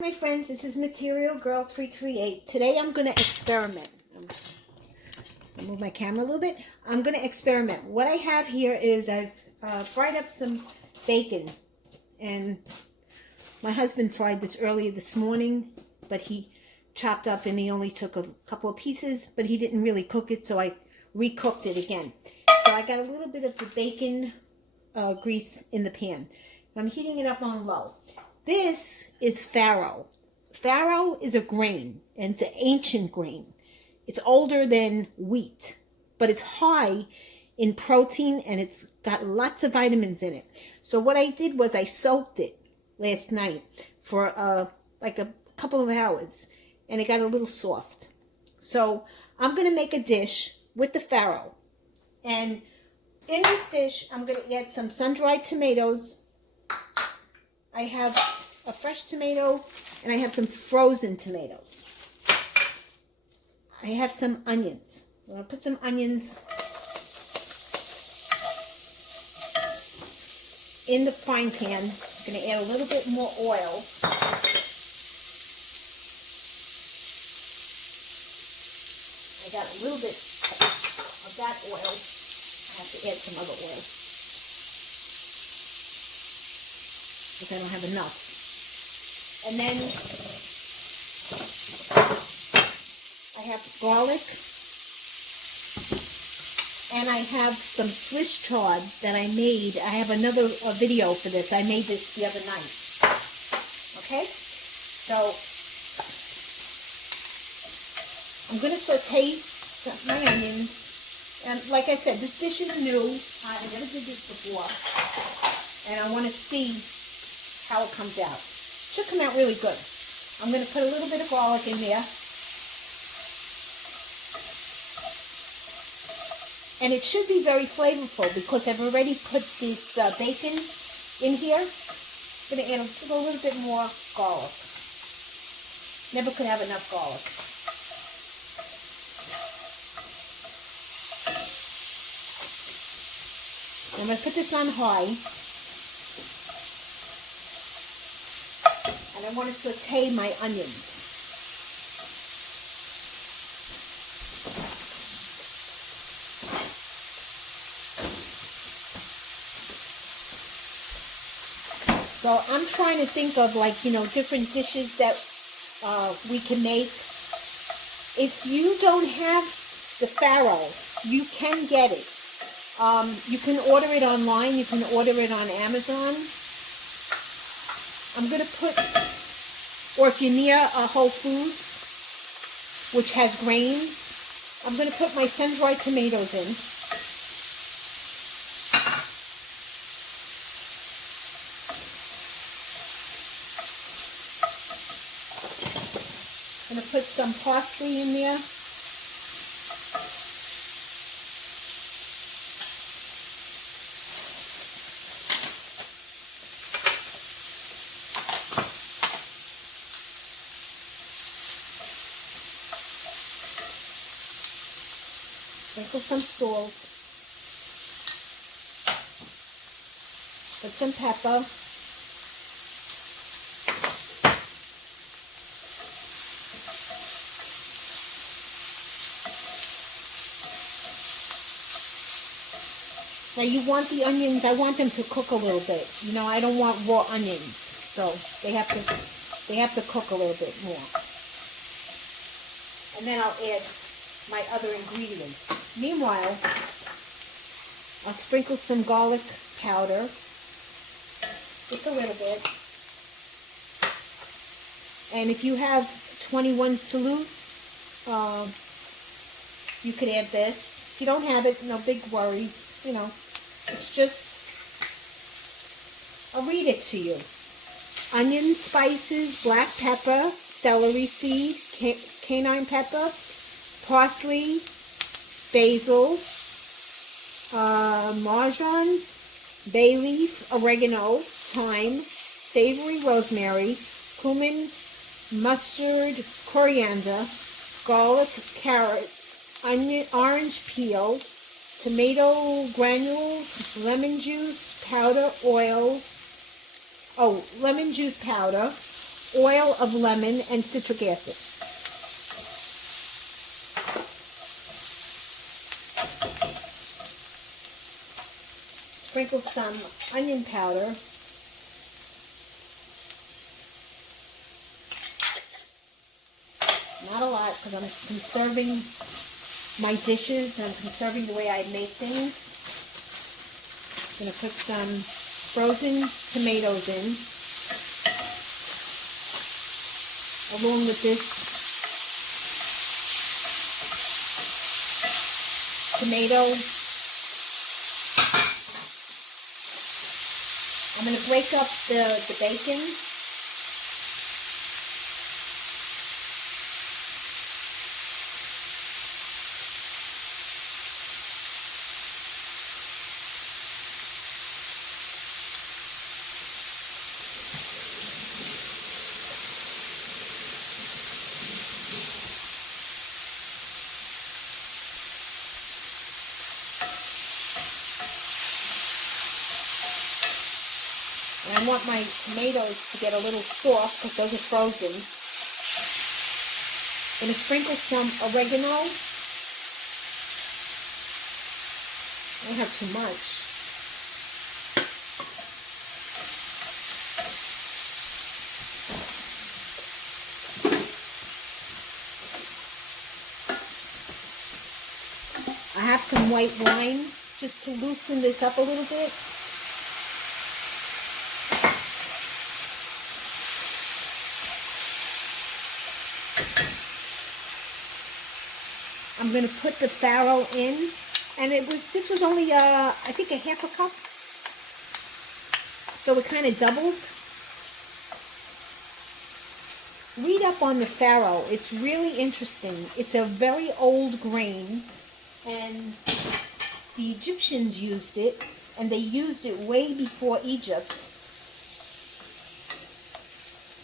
My friends, this is Material Girl 338. Today I'm going to experiment. I'll move my camera a little bit. I'm going to experiment. What I have here is I've fried up some bacon, and my husband fried this earlier this morning, but he chopped up and he only took a couple of pieces, but he didn't really cook it, so I recooked it again. So I got a little bit of the bacon grease in the pan. I'm heating it up on low. This is farro. Farro is a grain, and it's an ancient grain. It's older than wheat, but it's high in protein, and it's got lots of vitamins in it. So what I did was I soaked it last night for like a couple of hours, and it got a little soft. So I'm going to make a dish with the farro. And in this dish, I'm going to add some sun-dried tomatoes. I have a fresh tomato, and I have some frozen tomatoes. I have some onions. I'm going to put some onions in the frying pan. I'm going to add a little bit more oil. I got a little bit of that oil. I have to add some other oil because I don't have enough. And then I have garlic, and I have some Swiss chard that I made. I have another video for this. I made this the other night. Okay? So I'm going to saute my onions. And like I said, this dish is new. I never did this before. And I want to see how it comes out. Should come out really good. I'm going to put a little bit of garlic in there. And it should be very flavorful because I've already put this bacon in here. I'm going to add a little bit more garlic. Never could have enough garlic. I'm going to put this on high. And I want to saute my onions. So I'm trying to think of, like, you know, different dishes that we can make. If you don't have the farro, you can get it. You can order it online. You can order it on Amazon. I'm going to put, or if you're near Whole Foods, which has grains, I'm going to put my sun-dried tomatoes in. I'm going to put some parsley in there. Sprinkle some salt, put some pepper, now you want the onions, I want them to cook a little bit. You know, I don't want raw onions, so they have to cook a little bit more. And then I'll add my other ingredients. Meanwhile, I'll sprinkle some garlic powder, just a little bit. And if you have 21 Salute, you could add this. If you don't have it, no big worries. You know, it's just, I'll read it to you. Onion, spices, black pepper, celery seed, cayenne pepper, parsley, basil, marjoram, bay leaf, oregano, thyme, savory rosemary, cumin, mustard, coriander, garlic, carrot, onion, orange peel, tomato granules, lemon juice, powder, oil, lemon juice powder, oil of lemon, and citric acid. Sprinkle some onion powder. Not a lot, because I'm conserving my dishes and I'm conserving the way I make things. I'm going to put some frozen tomatoes in, along with this tomato. I'm going to break up the bacon. And I want my tomatoes to get a little soft because those are frozen. I'm going to sprinkle some oregano. I don't have too much. I have some white wine just to loosen this up a little bit. I'm going to put the farro in, and this was only I think a half a cup, so it kind of doubled. Read up on the farro; it's really interesting. It's a very old grain, and the Egyptians used it, and they used it way before Egypt,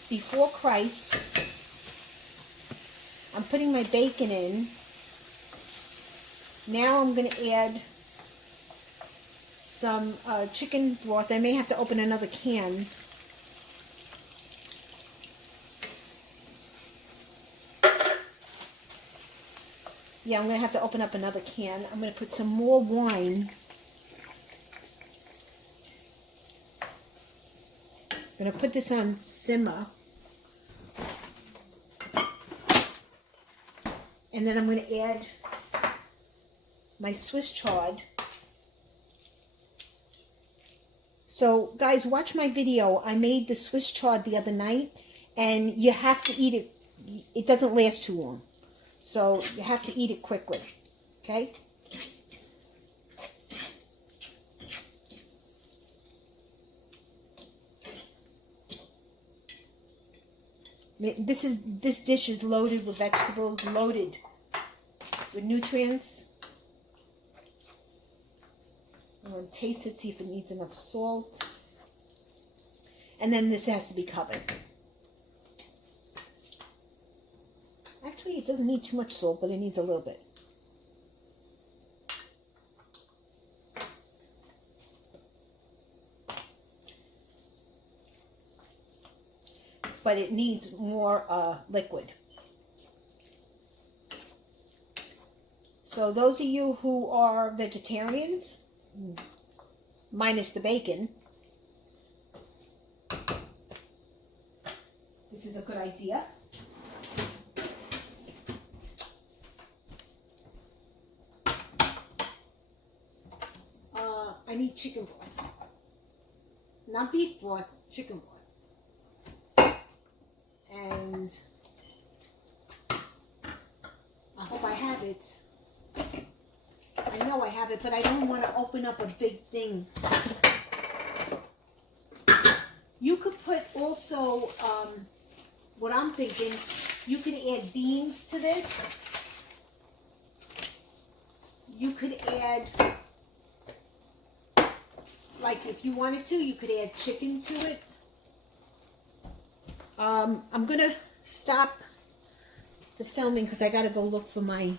before Christ. I'm putting my bacon in. Now I'm going to add some chicken broth. I may have to open another can. Yeah, I'm going to have to open up another can. I'm going to put some more wine. I'm going to put this on simmer. And then I'm going to add my Swiss chard. So guys, watch my video. I made the Swiss chard the other night, and you have to eat it. It doesn't last too long, so you have to eat it quickly. Okay. This dish is loaded with vegetables, loaded with nutrients. I'm going to taste it, see if it needs enough salt. And then this has to be covered. Actually, it doesn't need too much salt, but it needs a little bit. But it needs more liquid. So those of you who are vegetarians, minus the bacon, this is a good idea. I need chicken broth. Not beef broth, chicken broth. And I hope I have it. I know I have it, but I don't want to open up a big thing. You could put also, what I'm thinking, you could add beans to this. You could add, like if you wanted to, you could add chicken to it. I'm going to stop the filming because I got to go look for my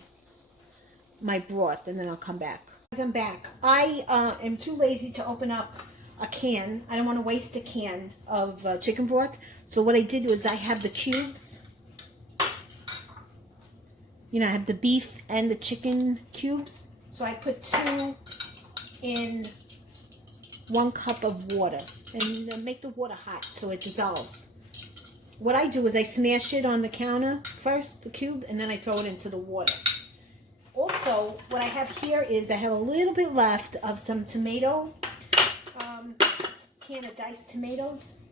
broth, and then I'll come back. I'm back. I am too lazy to open up a can. I don't want to waste a can of chicken broth. So what I did was I have the cubes. You know, I have the beef and the chicken cubes. So I put 2 in 1 cup of water. And make the water hot so it dissolves. What I do is I smash it on the counter first, the cube, and then I throw it into the water. Also, what I have here is I have a little bit left of some tomato, can of diced tomatoes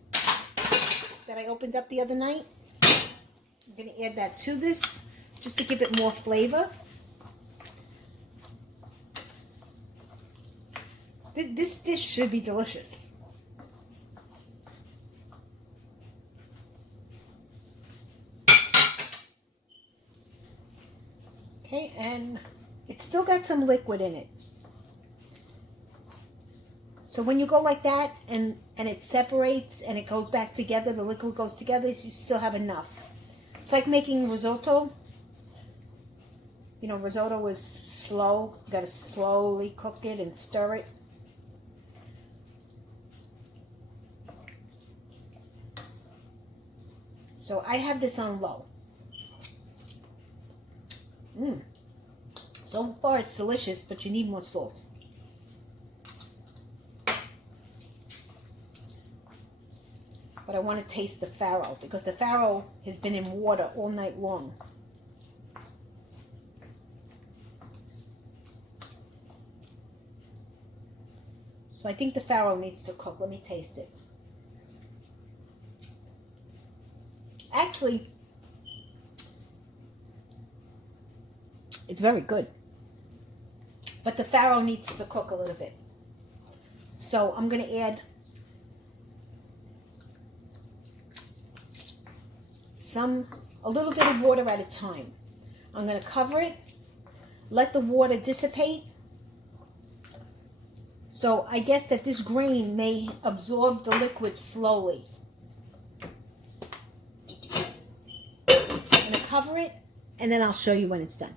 that I opened up the other night. I'm going to add that to this just to give it more flavor. This dish should be delicious. Okay, and it's still got some liquid in it. So when you go like that and it separates and it goes back together, the liquid goes together, you still have enough. It's like making risotto. You know, risotto is slow. You got to slowly cook it and stir it. So I have this on low. So far it's delicious, but you need more salt. But I want to taste the farro because the farro has been in water all night long. So I think the farro needs to cook. Let me taste it. Actually, it's very good. But the farro needs to cook a little bit. So I'm going to add a little bit of water at a time. I'm going to cover it, let the water dissipate. So I guess that this grain may absorb the liquid slowly. I'm going to cover it, and then I'll show you when it's done.